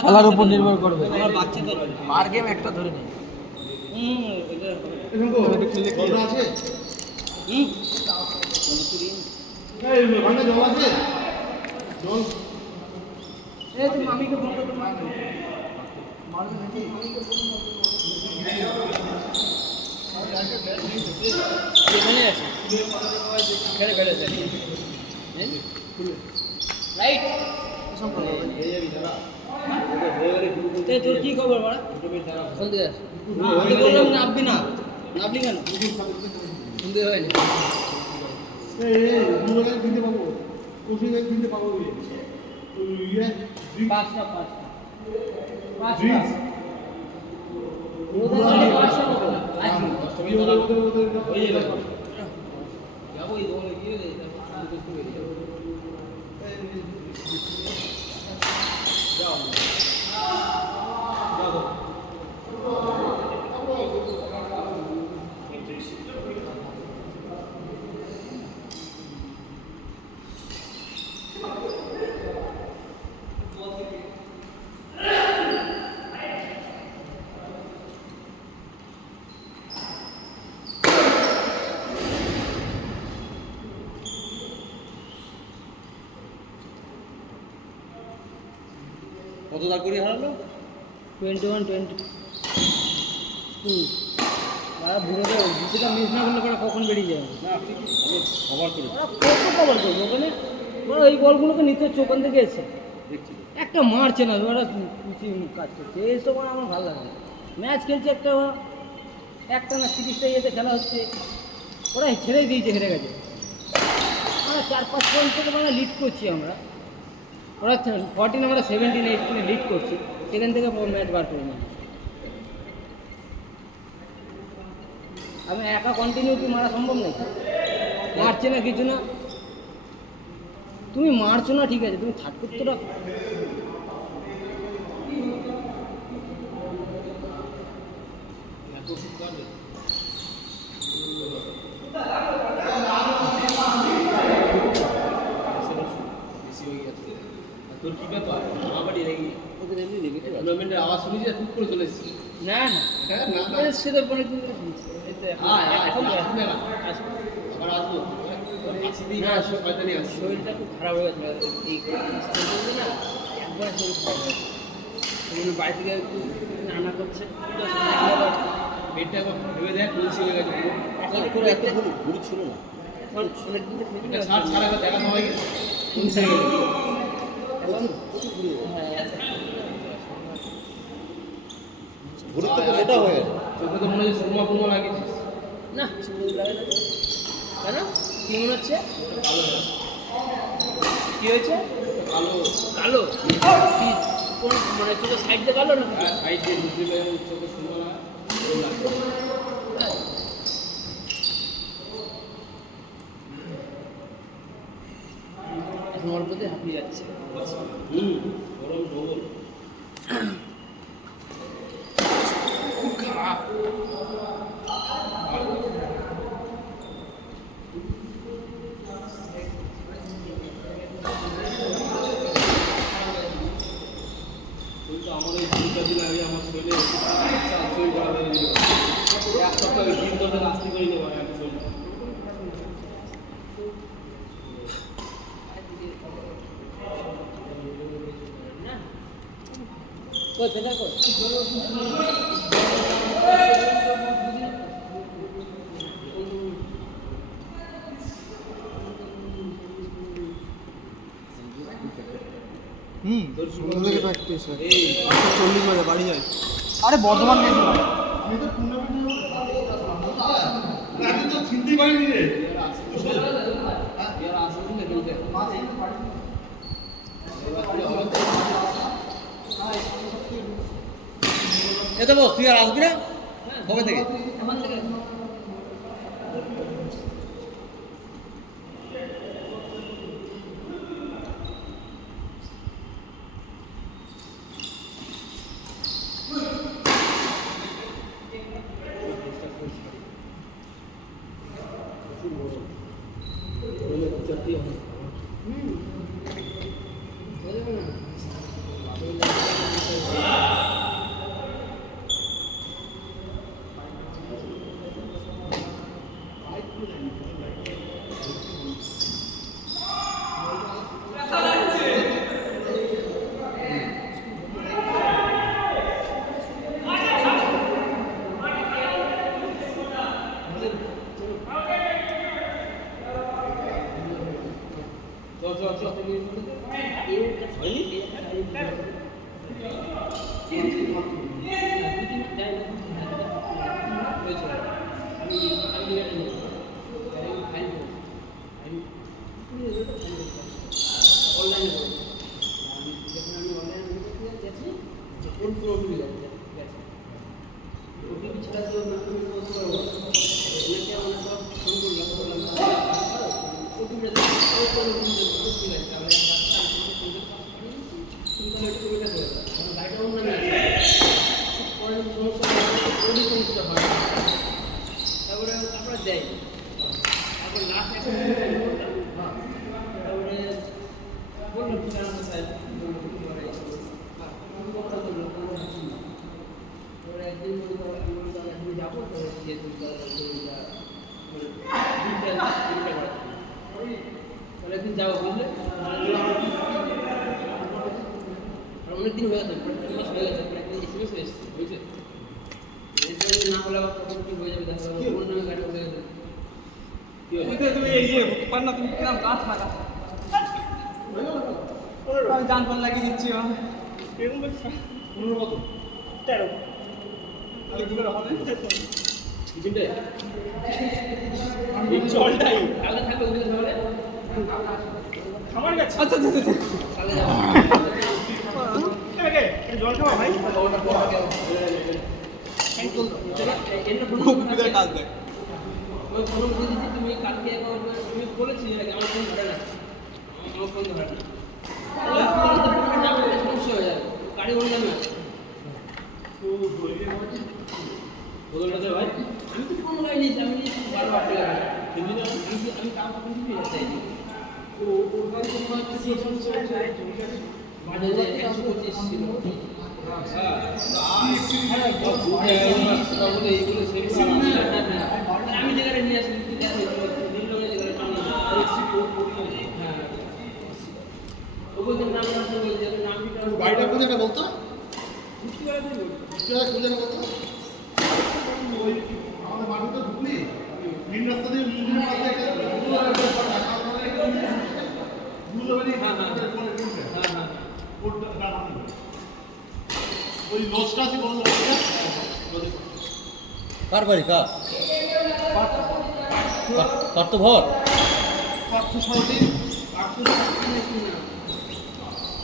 খেলার উপর নির্ভর করবে। আমার বাচ্চা তো পার গেম একটা ধরে নেই। মামিকে ফোন করতে এখানে আছে, এখানে বেড়েছে রাইট। তোর কি খবর বাড়া? বলতে যাস আমি বললাম নাববি না, নাবলি কেন? শুনতে হয়নি পাঁচটা পাঁচটা পাঁচটা কত দাগ করে হারালো? 21-22 বুড়োটা দুটোটা মিস না করলে পরে কখন বেরিয়ে যায় না ঠিক কভার করে কত কভার করবো ওখানে? ওরা এই বলগুলোকে নিতে হচ্ছে ওখান থেকে এসে দেখছি একটা মারছে না, ওরা কাজ করছে এইসব আমার ভালো লাগে না। ম্যাচ খেলছে একটা না 30টা ইয়েতে খেলা হচ্ছে, ওরা ছেড়েই দিয়েছে, হেরে গেছে। আমরা 4-5 পয়েন্ট থেকে মানে লিড করছি আমরা, ওরা 14 আমরা 17-18 লিড করছি, সেখান থেকে ম্যাচ বার করে নিই। আমি একা কন্টিনিউটি মারা সম্ভব নেই, মারছে না কিছু না। তুমি মারছো না ঠিক আছে, তুমি থার্ড করতে রাখো। তোর কি ব্যাপার? আমার বাড়ি রেগে টুর্নামেন্টের আওয়াজ শুনি যে খুব করে চলে এসেছি। না না সে তো অনেক দিন ধরে শুনছি। আবার আসবো না শরীরটা খুব খারাপ হয়ে গেছে, এই না একবার শরীর খারাপ হয়ে গেছে, বাড়ি থেকে একটু রান্না করছে, পেটটা একবার ভেবে দেখ তুলসী হয়ে গেছে এখন করে এত ভুল ছিল না অনেক দিন ছাড় ছাড়া দেখা সবাইকে তুলসী হয়ে গেছে এখন ভুলটা তো মোটা হয়ে গেছে চোখে তো মনে হয় সুরমা ফুরমা লাগিয়েছিস না সুন্দর লাগে না কেন? কি মনে হচ্ছে? কি হয়েছে? কালো কালো কি কোন মানে চোখের সাইড দিয়ে কালো না? সাইড দিয়ে বুঝতে পেরে চোখে সুরমা লাগা এখন অল্পতে হাঁপিয়ে যাচ্ছে। গরম ডবল খুব খারাপ আমার এই 2 দিন আগে আমার শরীরে শরীর খারাপ হয়ে গেছিল, এক সপ্তাহ 3 দিন নাস্তি করে নেবো আমি শরীর কই ফেলা কই সন্ধ্যা থেকে প্র্যাকটিস হয় এই 40 বাজে বাড়ি যাই। আরে বর্ধমান গেছি আমি তো আমি তো চিনতে পারিনি রে। এ তো বস তুই আর আসবি না কবে থেকে? এখন থেকে তারপরে দেয় তারপরে লাস্ট একটা তারপরে বললাম একদিন যাবো তো একদিন যাবো বুঝলে অনেকদিন হয়ে গেছে প্রায় 3 মাস হয়ে গেছে একদিন এসএমএস হয়ে এসেছে বুঝলে এটা না হলে আবার কখন কি হয়ে যাবে দেখা যাবে কোন নামে গাড়ি হয়ে যাবে তুমি এই যে পান্না তুমি কিরাম গাছ ফাঁকা আমি জান পান লাগিয়ে দিচ্ছি এরকম 15 কত 13 আগে দুটো হবে বুঝলে এই জলটাই কালে থাকবে ওদের তাহলে খাবার গেছে আচ্ছা আচ্ছা কালে যাবো কে জল খাওয়া ভাই কাজ দেয় ওই ফোন দিয়ে দিচ্ছি তুমি কালকে তুমি বলেছি আমার ফোন ধরে না আমার ফোন ধরে না সমস্যা হয়ে যাবে গাড়ি বলে যাবে না ভাই আমি তো ফোন লাগাই নিয়েছি আমি 12 টাকা আমি কাউকে কিন্তু ফিরে চাইনি তো ওর কাছে তোমার কাছে বাজারে 125 ছিল আমি যেখানে নিয়ে আসি বাড়িটা কোথায় এটা বলতো নাম কোথায় বলতো ওই আমাদের মাটিতে ঢুকলি মেন রাস্তা দিয়ে মন্দিরের পাশে একটা ওই লজটা আছে বড় লজটা কার বাড়ি কার পার্থভর পার্থ সারথী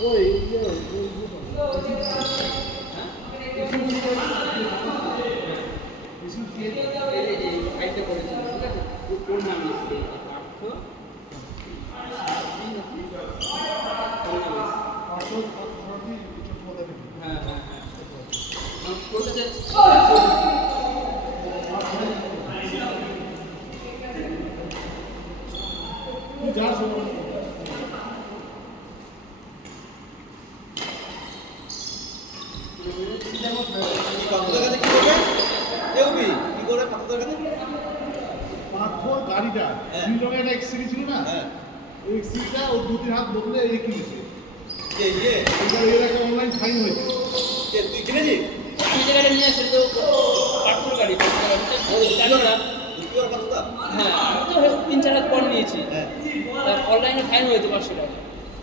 ওই কোন নাম হ্যাঁ হ্যাঁ যা পাথর গাড়িটা নীল রঙের একটা এক্সিডি ছিল না ওই এক্সিডিটা ও 2-3 হাত বদলে এই কিনেছে এবার এর একটা অনলাইন ফাইন হয়েছে তুই কিনেছিস আমি যে গাড়ি নিয়ে আসি তো পার্থর গাড়ি জানি না হ্যাঁ আমি তো 3-4 হাত পর নিয়েছি অনলাইনে ফাইন হয়েছে 500 টাকা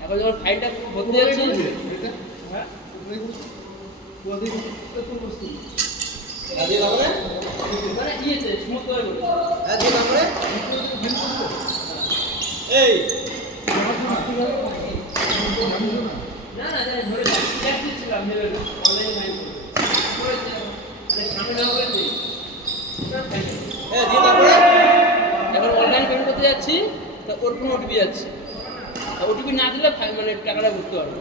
এখন যখন ফাইনটা ভরতে যাচ্ছি হ্যাঁ মানে ইয়েতে স্মুথ করে এই না না জানি ধরে যাচ্ছিলাম ভেবে অনলাইন ফাইন মানে সামনে না করেছি এখন অনলাইন পেমেন্ট করতে যাচ্ছি তা ওর কোনো ওটিপি যাচ্ছে আর ওটিপি না দিলে মানে টাকাটা ঘুরতে পারবে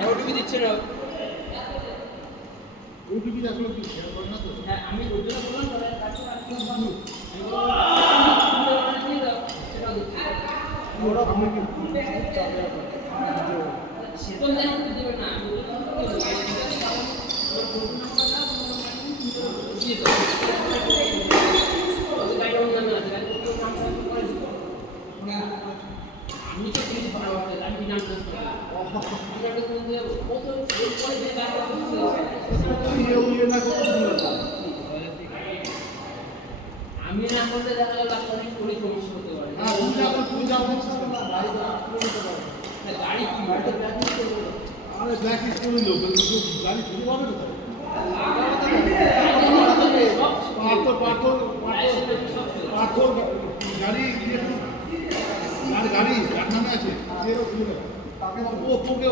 আর ওটিপি দিচ্ছে না ওটিপি আসলে কি শেয়ার করে না তো হ্যাঁ আমি ওই জন্য বললাম তাহলে কাছে সেটাও দিচ্ছে ওরা আমরা কি সেটা জানি তো দেবে না আমি আমি তো কিছু ভালো আমি নাম আমি তুমি না করলে দেখা গেল অনেক করে সমস্যা হতে পারে হ্যাঁ তুমি যাও গাড়ি তো করে নিতে পারো না গাড়ি কি গাড়িতে প্র্যাকটিস করবে আরে ব্ল্যাক লিস্ট করে নিলো গাড়ি খুঁজে পাবে কোথায় পাথর গাড়ি গাড়ি যার নামে আছে সেও খুঁজে দেবে ও তোকে